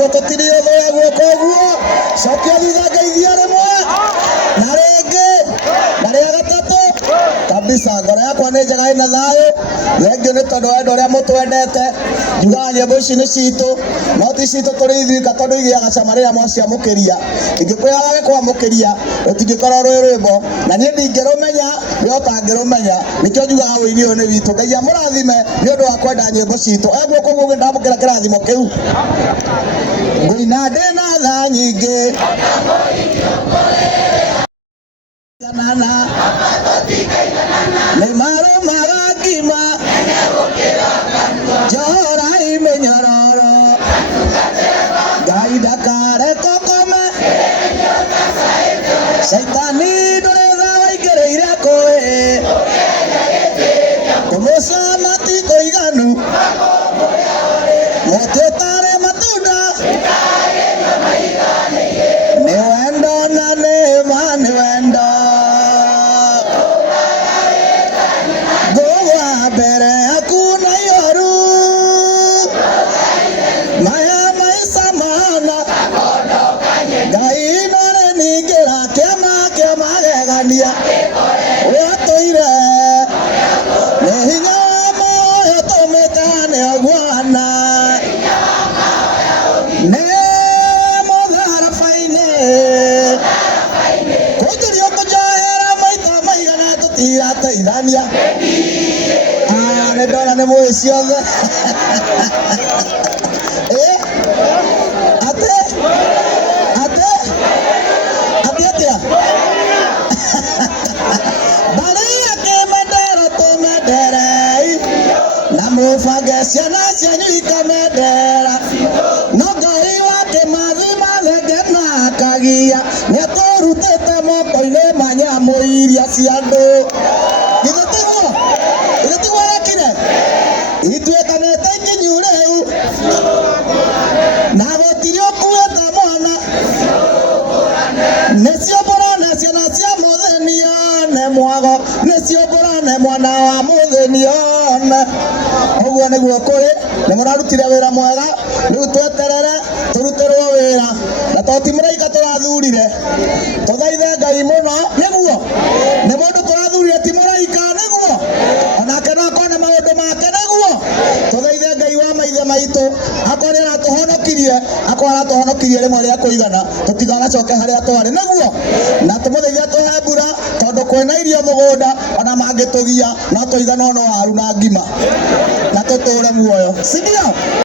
Koguo tutirio thoya guoko guo cokia thutha ngeithia rimwe na ringi na ria gatatu kabisa. Ngoro yakwa ni njega ina thayu thengiu ni tondu wendo uria mutwendete njugaga nyimbo ici ni citu no ti citu turi ithirika tondu igiaga cama riria mwaciamukiria. Ingikwiaga wage kwamukiria rutingikorwo rwi rwimbo na nie ndingirumenya ni utangirumenya nikio njugaga wini uyu ni witu. Ngai amurathime ni undu wa kwenda nyimbo citu. Guoko guo ndamukira kirathimo kiu nguina ndina tha nyingi ganana neimaru marangima johora imenyororo Ngai ndakare kokome Saitani nduretha waingĩrĩire kũĩ kũmũcama ti kũiganu mũtĩ ũtarĩ matunda nĩ wendo na nĩ ma nĩ wendo ngũgwa mbere yaku na ihoru maya maica mahana Ngai nore ningĩra kĩama magegania wĩatũire nĩ hinya wa moyo tũmĩkane guana nĩ mũtharabainĩ kũnjũrio kũnjohera maita maigana tũtirateithania nĩ ndona nĩ mũĩ ciothe atia Maria kĩmendera tũmenderei na mũbange ciana cianyu ikamendera no Ngai wa kĩmathima thenge na akagia nĩatũrutĩte moko-inĩ ma nyamũ iria cia andũ. Githĩ tiguo rekire ituĩkanĩte ikinyu rĩu na gũtirĩ ũkuĩte mwana nĩcio mbũrane ciana cia mũthĩni one mwago nĩcio mbũrane mwana wa mũthĩni one. Ũguo nĩguo kũrĩ nĩ mũrarutire wĩra mwega rĩu tweterere tũrutĩrwo wĩra na to ti mũraika tũrathurire tũthaithe Ngai mũno nĩguo nĩ mũndũ tũrathurire ti mũraika nĩguo onake no akone maũndũ make nĩguo tũthaithe Ngai wa maithe maitũ akorwo nĩaratũhonokirie akorwo aratũhonokirie rĩmwe rĩa kũigana tũtiganacoke harĩa twarĩ nĩguo na tũmũthaithie tũhe mbura tondu kwĩna irio mũgũnda ona mangĩtũgia no tũigana ono waru na ngima na tũtũre muoyo, si ndio?